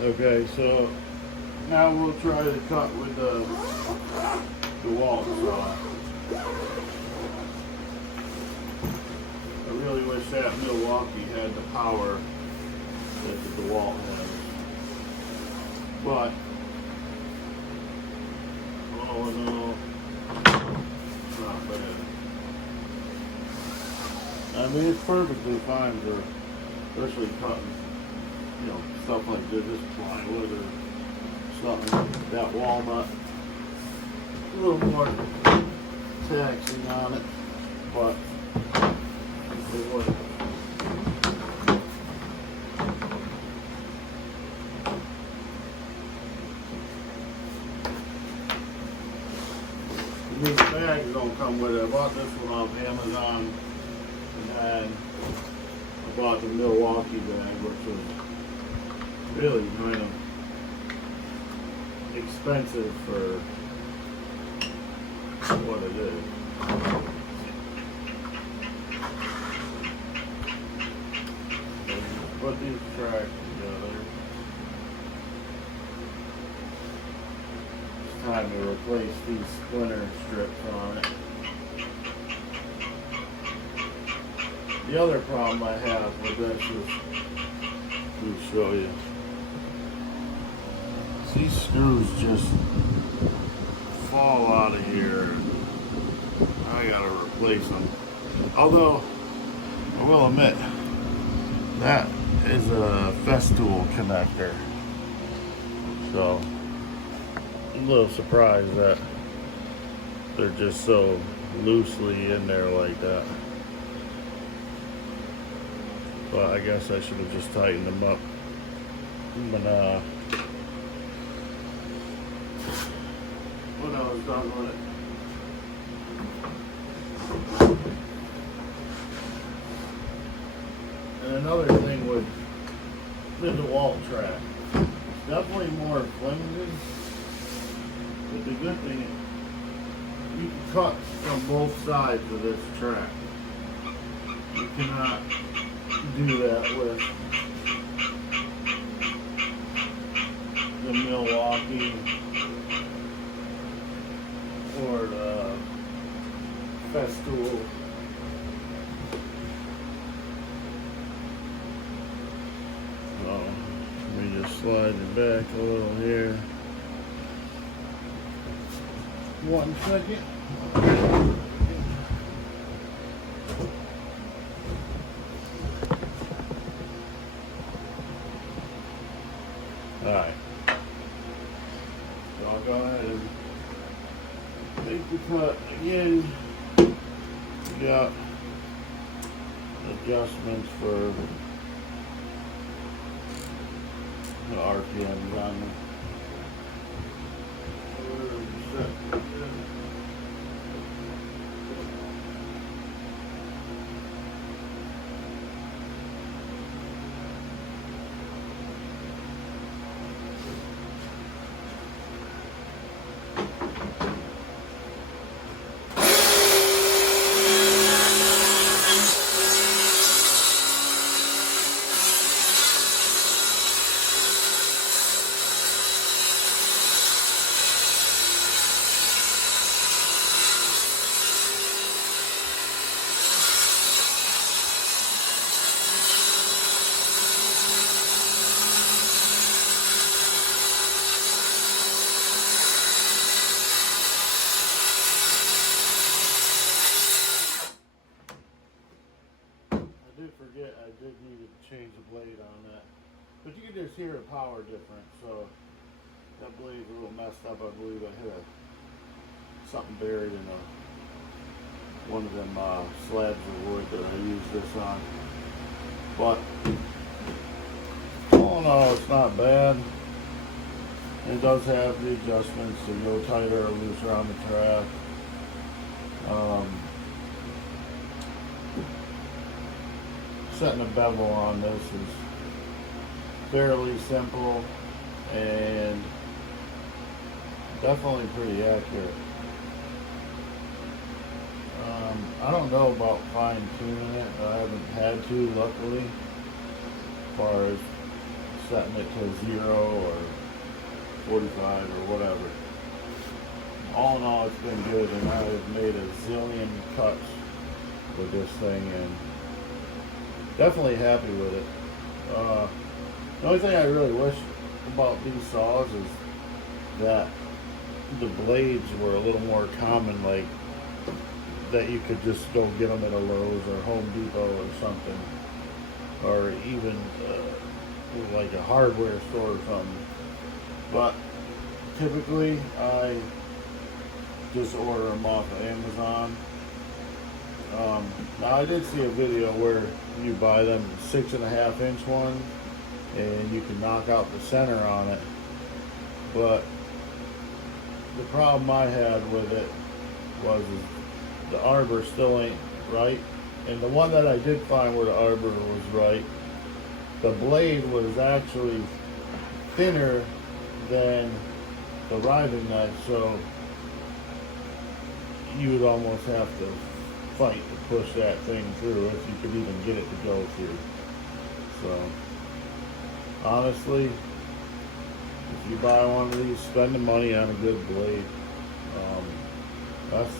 Okay, so now we'll try to cut with the Dewalt saw. I really wish that Milwaukee had the power that the Dewalt has. But oh no, it's not bad. I mean, it's perfectly fine for especially cutting, stuff like this plywood or something. That walnut, a little more taxing on it, but it would. These bags don't come with it. I bought this one off Amazon, and then I bought the Milwaukee bag, which was really kind of expensive for what it is. Put these tracks together. It's time to replace these splinter strips on it. The other problem I have with this is, let me show you. These screws just fall out of here. I gotta replace them. Although, I will admit, that is a Festool connector. So, I'm a little surprised that they're just so loosely in there like that. But I guess I should have just tightened them up. But when I was done with it. And another thing with the Dewalt track, it's definitely more flimsy, but the good thing is you can cut from both sides of this track. You cannot do that with the Milwaukee or the Festool. Let me just slide it back a little here. 1 second. Alright. So I'll go ahead and make the cut again. We got adjustments for the RPMs on them. Forget I did need to change the blade on that, but you can just hear the power difference. So that blade's a little messed up. I believe I hit something buried in one of them slabs of wood that I used this on. But oh no, it's not bad. It does have the adjustments to go tighter or looser on the track. Setting a bevel on this is fairly simple and definitely pretty accurate. I don't know about fine tuning it. I haven't had to, luckily, as far as setting it to 0 or 45 or whatever. All in all, it's been good, and I've made a zillion cuts with this thing, and definitely happy with it. The only thing I really wish about these saws is that the blades were a little more common, like that you could just go get them at a Lowe's or Home Depot or something, or even like a hardware store or something. But typically I just order them off of Amazon. Now I did see a video where you buy them 6.5 inch ones and you can knock out the center on it, but the problem I had with it was the arbor still ain't right. And the one that I did find where the arbor was right, the blade was actually thinner than the riving knife, so you would almost have to fight to push that thing through if you could even get it to go through. So honestly, if you buy one of these, spend the money on a good blade. That's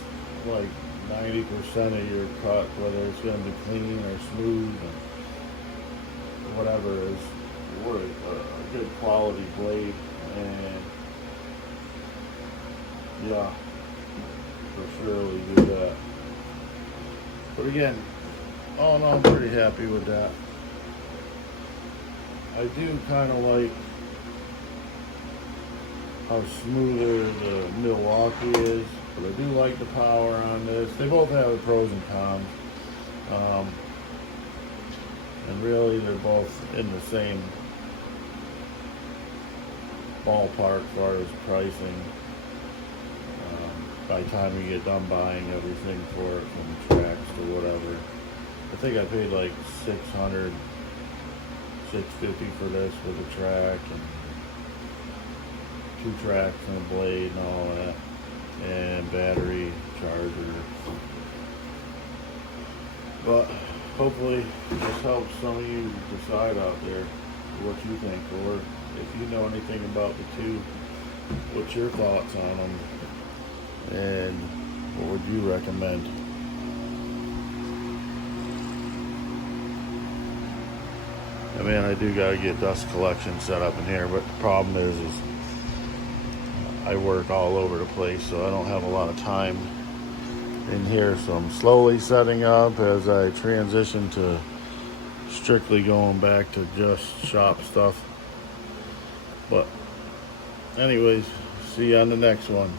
like 90% of your cut, whether it's going to be clean or smooth or whatever, is worth a good quality blade. And yeah, for sure we do that. But again, all in all, I'm pretty happy with that. I do kind of like how smoother the Milwaukee is, but I do like the power on this. They both have the pros and cons. And really they're both in the same ballpark as far as pricing. By the time you get done buying everything for it, from tracks to whatever, I think I paid like $600, $650 for this with a track and 2 tracks and a blade and all that, and battery, charger. But hopefully this helps some of you decide out there what you think, or if you know anything about the two, what's your thoughts on them, and what would you recommend? I mean, I do gotta get dust collection set up in here, but the problem is I work all over the place, so I don't have a lot of time in here. So I'm slowly setting up as I transition to strictly going back to just shop stuff. But anyways, see you on the next one.